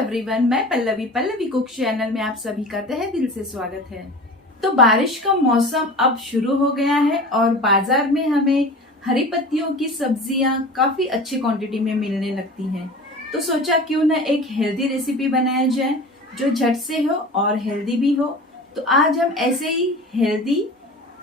Everyone, मैं Pallavi cook channel में आप सभी का तहे दिल से स्वागत है। तो बारिश का मौसम अब शुरू हो गया है और बाजार में हमें हरी पत्तियों की सब्जियां काफी अच्छी क्वांटिटी में मिलने लगती हैं। तो सोचा क्यों ना एक हेल्दी रेसिपी बनाया जाए जो झट से हो और हेल्दी भी हो। तो आज हम ऐसे ही हेल्दी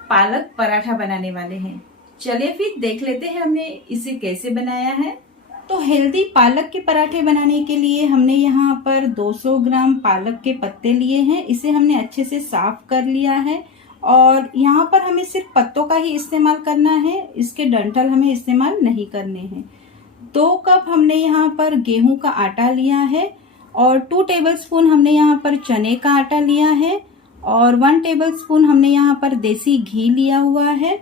पालक पराठा बनाने वाले हैं। चलिए फिर देख लेते हैं हमने इसे कैसे बनाया है। तो हेल्दी पालक के पराठे बनाने के लिए हमने यहाँ पर 200 ग्राम पालक के पत्ते लिए हैं। इसे हमने अच्छे से साफ कर लिया है और यहाँ पर हमें सिर्फ पत्तों का ही इस्तेमाल करना है, इसके डंठल हमें इस्तेमाल नहीं करने हैं। 2 कप हमने यहाँ पर गेहूं का आटा लिया है और 2 टेबलस्पून हमने यहाँ पर चने का आटा लिया है और 1 टेबलस्पून हमने यहाँ पर देसी घी लिया हुआ है।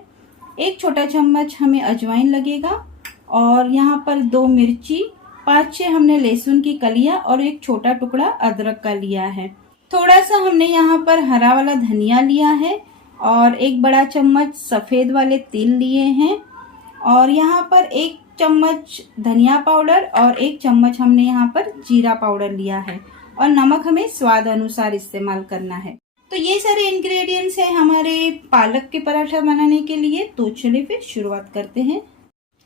1 छोटा चम्मच हमें अजवाइन लगेगा और यहाँ पर 2 मिर्ची, 5-6 हमने लहसुन की कलियां और 1 छोटा टुकड़ा अदरक का लिया है। थोड़ा सा हमने यहाँ पर हरा वाला धनिया लिया है और 1 बड़ा चम्मच सफेद वाले तिल लिए हैं और यहाँ पर 1 चम्मच धनिया पाउडर और 1 चम्मच हमने यहाँ पर जीरा पाउडर लिया है और नमक हमें स्वाद अनुसार इस्तेमाल करना है। तो ये सारे इंग्रेडिएंट्स हैं हमारे पालक के पराठा बनाने के लिए। तो चलिए फिर शुरुआत करते हैं।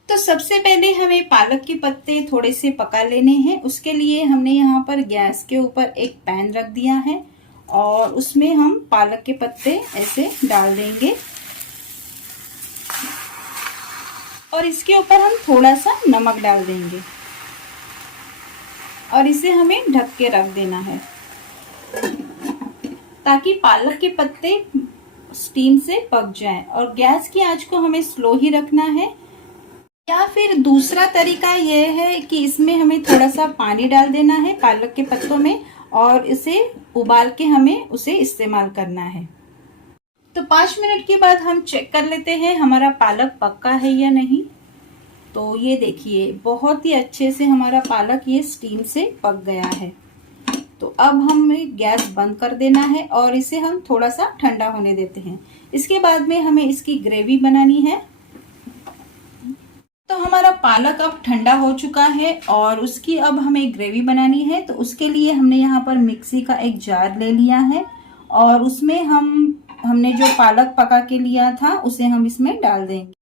तो सबसे पहले हमें पालक के पत्ते थोड़े से पका लेने हैं। उसके लिए हमने यहाँ पर गैस के ऊपर एक पैन रख दिया है और उसमें हम पालक के पत्ते ऐसे डाल देंगे और इसके ऊपर हम थोड़ा सा नमक डाल देंगे और इसे हमें ढक के रख देना है ताकि पालक के पत्ते स्टीम से पक जाएं। और गैस की आंच को हमें स्लो ही रखना है। या फिर दूसरा तरीका यह है कि इसमें हमें थोड़ा सा पानी डाल देना है पालक के पत्तों में और इसे उबाल के हमें उसे इस्तेमाल करना है। तो 5 मिनट के बाद हम चेक कर लेते हैं हमारा पालक पका है या नहीं। तो ये देखिए बहुत ही अच्छे से हमारा पालक ये स्टीम से पक गया है। तो अब हमें गैस बंद कर देना है और इसे हम थोड़ा सा ठंडा होने देते हैं। इसके बाद में हमें इसकी ग्रेवी बनानी है। तो हमारा पालक अब ठंडा हो चुका है और उसकी अब हमें ग्रेवी बनानी है। तो उसके लिए हमने यहाँ पर मिक्सी का एक जार ले लिया है और उसमें हमने जो पालक पका के लिया था उसे हम इसमें डाल देंगे।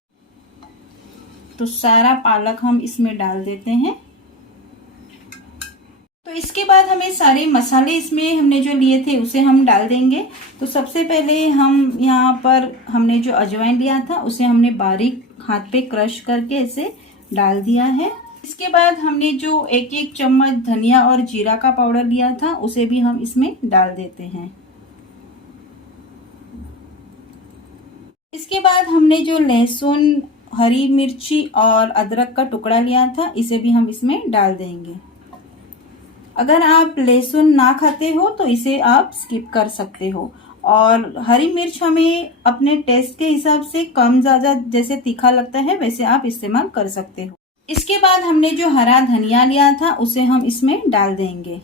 तो सारा पालक हम इसमें डाल देते हैं। तो इसके बाद हमें सारे मसाले इसमें हमने जो लिए थे उसे हम डाल देंगे। तो सबसे पहले हम यहाँ पर हमने जो अजवाइन लिया था उसे हमने बारीक हाथ पे क्रश करके इसे डाल दिया है। इसके बाद हमने जो 1-1 चम्मच धनिया और जीरा का पाउडर लिया था उसे भी हम इसमें डाल देते हैं। इसके बाद हमने जो लहसुन, हरी मिर्ची और अदरक का टुकड़ा लिया था इसे भी हम इसमें डाल देंगे। अगर आप लहसुन ना खाते हो तो इसे आप स्किप कर सकते हो और हरी मिर्च हमें अपने टेस्ट के हिसाब से कम ज्यादा जैसे तीखा लगता है वैसे आप इस्तेमाल कर सकते हो। इसके बाद हमने जो हरा धनिया लिया था उसे हम इसमें डाल देंगे।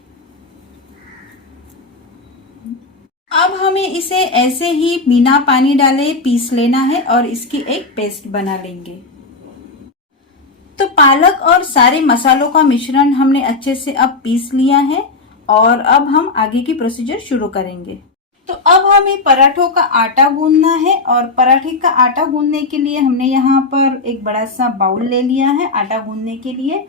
अब हमें इसे ऐसे ही बिना पानी डाले पीस लेना है और इसकी एक पेस्ट बना लेंगे। तो पालक और सारे मसालों का मिश्रण हमने अच्छे से अब पीस लिया है और अब हम आगे की प्रोसीजर शुरू करेंगे। तो अब हमें पराठों का आटा गूंदना है और पराठे का आटा गूंदने के लिए हमने यहाँ पर एक बड़ा सा बाउल ले लिया है आटा गूंदने के लिए।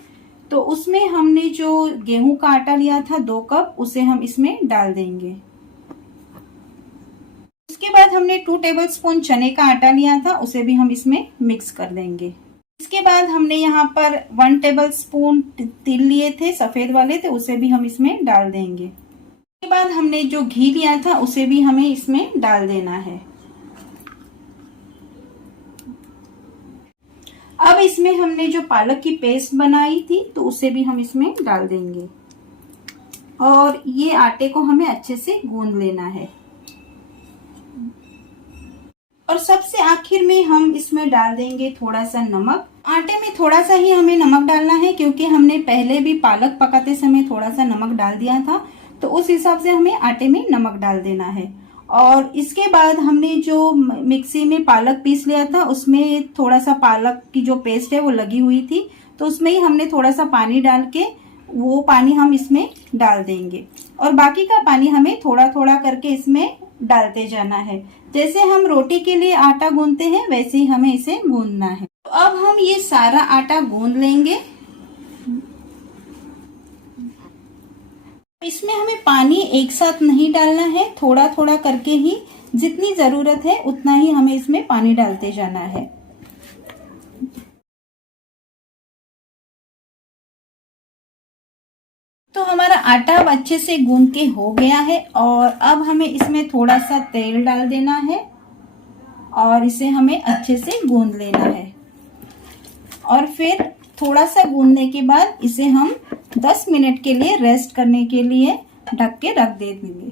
तो उसमें हमने जो गेहूं का आटा लिया था 2 कप उसे हम इसमें डाल देंगे। उसके बाद हमने 2 टेबलस्पून चने का आटा लिया था उसे भी हम इसमें मिक्स कर देंगे। इसके बाद हमने यहाँ पर 1 टेबलस्पून तिल लिए थे, सफेद वाले थे, उसे भी हम इसमें डाल देंगे। इसके बाद हमने जो घी लिया था उसे भी हमें इसमें डाल देना है। अब इसमें हमने जो पालक की पेस्ट बनाई थी तो उसे भी हम इसमें डाल देंगे और ये आटे को हमें अच्छे से गूंद लेना है। और सबसे आखिर में हम इसमें डाल देंगे थोड़ा सा नमक। आटे में थोड़ा सा ही हमें नमक डालना है क्योंकि हमने पहले भी पालक पकाते समय थोड़ा सा नमक डाल दिया था। तो उस हिसाब से हमें आटे में नमक डाल देना है। और इसके बाद हमने जो मिक्सी में पालक पीस लिया था उसमें थोड़ा सा पालक की जो पेस्ट है वो लगी हुई थी तो उसमें ही हमने थोड़ा सा पानी डाल के वो पानी हम इसमें डाल देंगे और बाकी का पानी हमें थोड़ा थोड़ा करके इसमें डालते जाना है। जैसे हम रोटी के लिए आटा गूंथते हैं वैसे ही हमें इसे गूंथना है। तो अब हम ये सारा आटा गूंथ लेंगे। इसमें हमें पानी एक साथ नहीं डालना है, थोड़ा थोड़ा करके ही जितनी जरूरत है उतना ही हमें इसमें पानी डालते जाना है। तो हमारा आटा अब अच्छे से गूंथ के हो गया है और अब हमें इसमें थोड़ा सा तेल डाल देना है और इसे हमें अच्छे से गूंथ लेना है। और फिर थोड़ा सा गूंथने के बाद इसे हम 10 मिनट के लिए रेस्ट करने के लिए ढक के रख देंगे।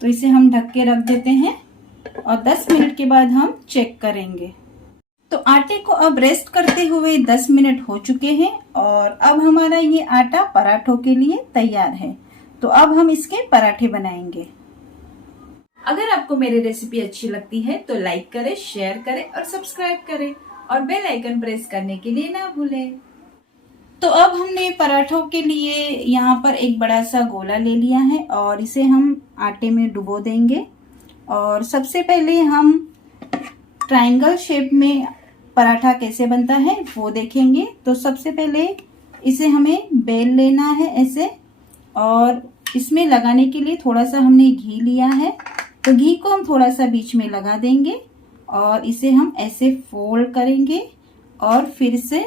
तो इसे हम ढक के रख देते हैं और 10 मिनट के बाद हम चेक करेंगे। तो आटे को अब रेस्ट करते हुए 10 मिनट हो चुके हैं और अब हमारा ये आटा पराठों के लिए तैयार है। तो अब हम इसके पराठे बनाएंगे। अगर आपको मेरी रेसिपी अच्छी लगती है तो लाइक करें, शेयर करें और सब्सक्राइब करें और बेल आइकन प्रेस करने के लिए ना भूलें। तो अब हमने पराठों के लिए यहाँ पर एक बड़ा सा गोला ले लिया है और इसे हम आटे में डुबो देंगे। और सबसे पहले हम ट्रायंगल शेप में पराठा कैसे बनता है वो देखेंगे। तो सबसे पहले इसे हमें बेल लेना है ऐसे, और इसमें लगाने के लिए थोड़ा सा हमने घी लिया है। तो घी को हम थोड़ा सा बीच में लगा देंगे और इसे हम ऐसे फोल्ड करेंगे और फिर से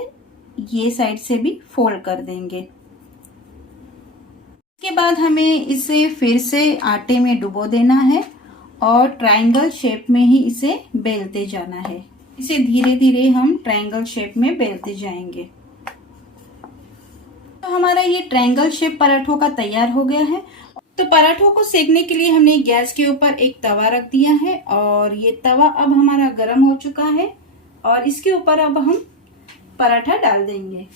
ये साइड से भी फोल्ड कर देंगे। इसके बाद हमें इसे फिर से आटे में डुबो देना है और ट्रायंगल शेप में ही इसे बेलते जाना है। इसे धीरे धीरे हम ट्रायंगल शेप में बेलते जाएंगे। तो हमारा ये ट्रायंगल शेप पराठों का तैयार हो गया है। तो पराठों को सेकने के लिए हमने गैस के ऊपर एक तवा रख दिया है और ये तवा अब हमारा गर्म हो चुका है और इसके ऊपर अब हम पराठा डाल देंगे।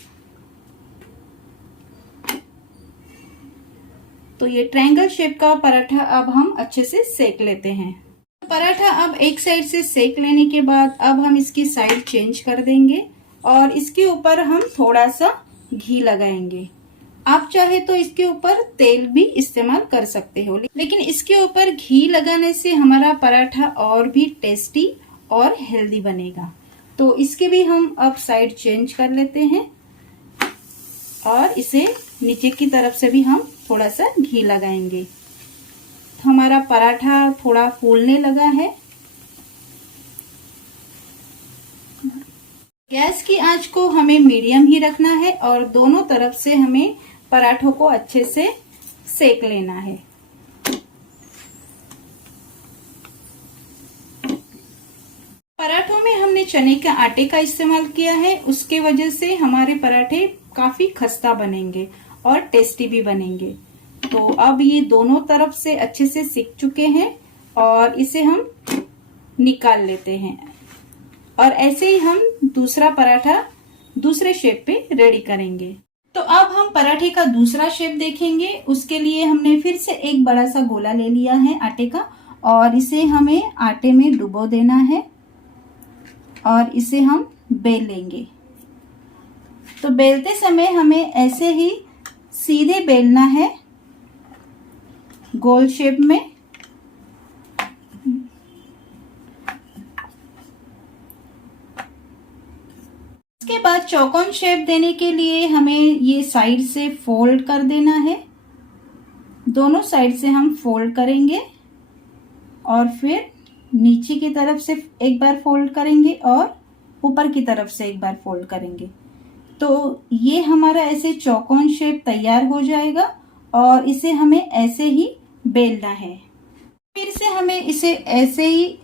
तो ये ट्रायंगल शेप का पराठा अब हम अच्छे से सेक लेते हैं। पराठा अब एक साइड से सेक लेने के बाद अब हम इसकी साइड चेंज कर देंगे और इसके ऊपर हम थोड़ा सा घी लगाएंगे। आप चाहे तो इसके ऊपर तेल भी इस्तेमाल कर सकते हो, लेकिन इसके ऊपर घी लगाने से हमारा पराठा और भी टेस्टी और हेल्दी बनेगा। तो इसके भी हम अब साइड चेंज कर लेते हैं और इसे नीचे की तरफ से भी हम थोड़ा सा घी लगाएंगे। तो हमारा पराठा थोड़ा फूलने लगा है। गैस की आंच को हमें मीडियम ही रखना है और दोनों तरफ से हमें पराठों को अच्छे से सेक लेना है। पराठों में हमने चने के आटे का इस्तेमाल किया है, उसके वजह से हमारे पराठे काफी खस्ता बनेंगे और टेस्टी भी बनेंगे। तो अब ये दोनों तरफ से अच्छे से सिक चुके हैं और इसे हम निकाल लेते हैं और ऐसे ही हम दूसरा पराठा दूसरे शेप पे रेडी करेंगे। तो अब हम पराठे का दूसरा शेप देखेंगे। उसके लिए हमने फिर से एक बड़ा सा गोला ले लिया है आटे का और इसे हमें आटे में डुबो देना है और इसे हम बेल लेंगे। तो बेलते समय हमें ऐसे ही सीधे बेलना है गोल शेप में। इसके बाद चौकोन शेप देने के लिए हमें ये साइड से फोल्ड कर देना है। दोनों साइड से हम फोल्ड करेंगे और फिर नीचे की तरफ से एक बार फोल्ड करेंगे और ऊपर की तरफ से एक बार फोल्ड करेंगे। तो ये हमारा ऐसे चौकोन शेप तैयार हो जाएगा और इसे हमें ऐसे ही बेलना है। फिर से हमें इसे ऐसे ही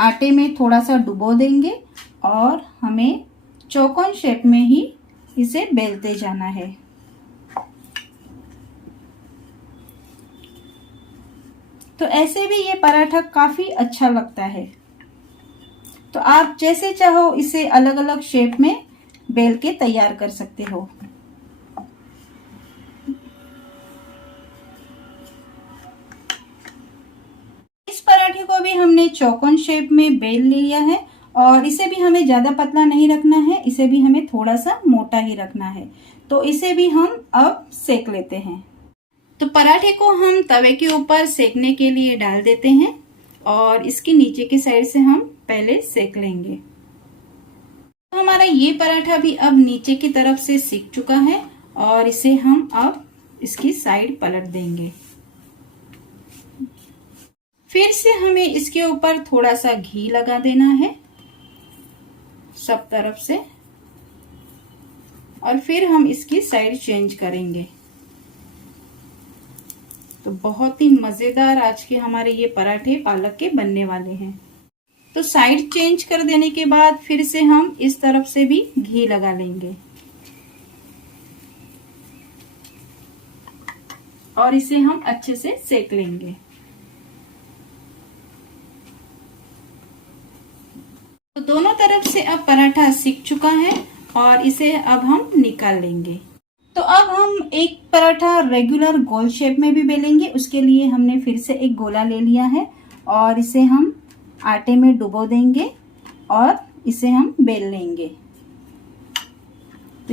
आटे में थोड़ा सा डुबो देंगे और हमें चौकोन शेप में ही इसे बेलते जाना है। तो ऐसे भी ये पराठा काफी अच्छा लगता है। तो आप जैसे चाहो इसे अलग अलग शेप में बेल के तैयार कर सकते हो। इस पराठे को भी हमने चौकोन शेप में बेल लिया है और इसे भी हमें ज्यादा पतला नहीं रखना है, इसे भी हमें थोड़ा सा मोटा ही रखना है। तो इसे भी हम अब सेक लेते हैं। तो पराठे को हम तवे के ऊपर सेकने के लिए डाल देते हैं और इसके नीचे की साइड से हम पहले सेक लेंगे। तो हमारा ये पराठा भी अब नीचे की तरफ से सिक चुका है और इसे हम अब इसकी साइड पलट देंगे। फिर से हमें इसके ऊपर थोड़ा सा घी लगा देना है सब तरफ से और फिर हम इसकी साइड चेंज करेंगे। तो बहुत ही मजेदार आज के हमारे ये पराठे पालक के बनने वाले हैं। तो साइड चेंज कर देने के बाद फिर से हम इस तरफ से भी घी लगा लेंगे और इसे हम अच्छे से सेक लेंगे। तो दोनों तरफ से अब पराठा सिक चुका है और इसे अब हम निकाल लेंगे। तो अब हम एक पराठा रेगुलर गोल शेप में भी बेलेंगे। उसके लिए हमने फिर से एक गोला ले लिया है और इसे हम आटे में डुबो देंगे और इसे हम बेल लेंगे।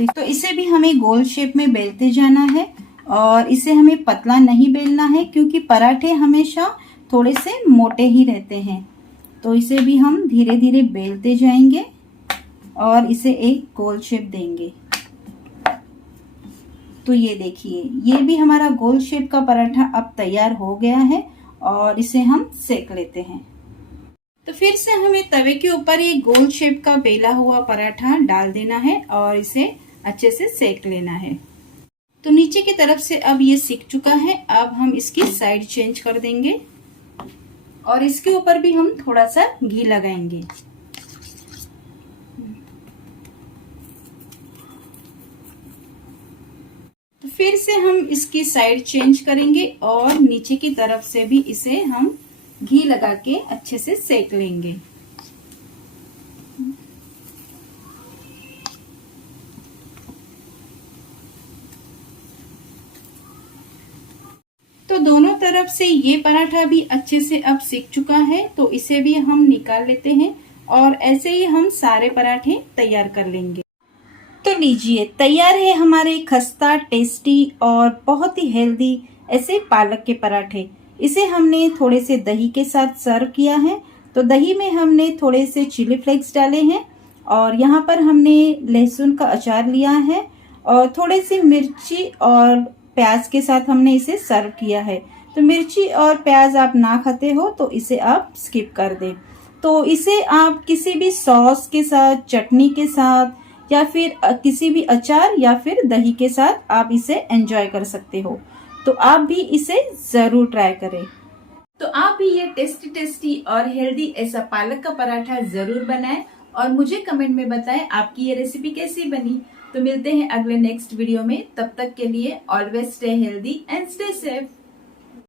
तो इसे भी हमें गोल शेप में बेलते जाना है और इसे हमें पतला नहीं बेलना है क्योंकि पराठे हमेशा थोड़े से मोटे ही रहते हैं। तो इसे भी हम धीरे धीरे बेलते जाएंगे और इसे एक गोल शेप देंगे। तो ये देखिए, ये भी हमारा गोल शेप का पराठा अब तैयार हो गया है और इसे हम सेक लेते हैं। तो फिर से हमें तवे के ऊपर ये गोल शेप का बेला हुआ पराठा डाल देना है और इसे अच्छे से सेक लेना है। तो नीचे की तरफ से अब ये सिक चुका है। अब हम इसकी साइड चेंज कर देंगे और इसके ऊपर भी हम थोड़ा सा घी लगाएंगे। तो फिर से हम इसकी साइड चेंज करेंगे और नीचे की तरफ से भी इसे हम घी लगा के अच्छे से सेक लेंगे। तो दोनों तरफ से ये पराठा भी अच्छे से अब सिक चुका है, तो इसे भी हम निकाल लेते हैं और ऐसे ही हम सारे पराठे तैयार कर लेंगे। तो लीजिए, तैयार है हमारे खस्ता, टेस्टी और बहुत ही हेल्दी ऐसे पालक के पराठे। इसे हमने थोड़े से दही के साथ सर्व किया है। तो दही में हमने थोड़े से चिली फ्लेक्स डाले हैं और यहाँ पर हमने लहसुन का अचार लिया है और थोड़ी सी मिर्ची और प्याज के साथ हमने इसे सर्व किया है। तो मिर्ची और प्याज आप ना खाते हो तो इसे आप स्किप कर दें। तो इसे आप किसी भी सॉस के साथ, चटनी के साथ या फिर किसी भी अचार या फिर दही के साथ आप इसे एंजॉय कर सकते हो। तो आप भी इसे जरूर ट्राई करें। तो आप भी ये टेस्टी और हेल्दी ऐसा पालक का पराठा जरूर बनाएं और मुझे कमेंट में बताएं आपकी ये रेसिपी कैसी बनी। तो मिलते हैं अगले नेक्स्ट वीडियो में। तब तक के लिए always stay healthy and stay safe.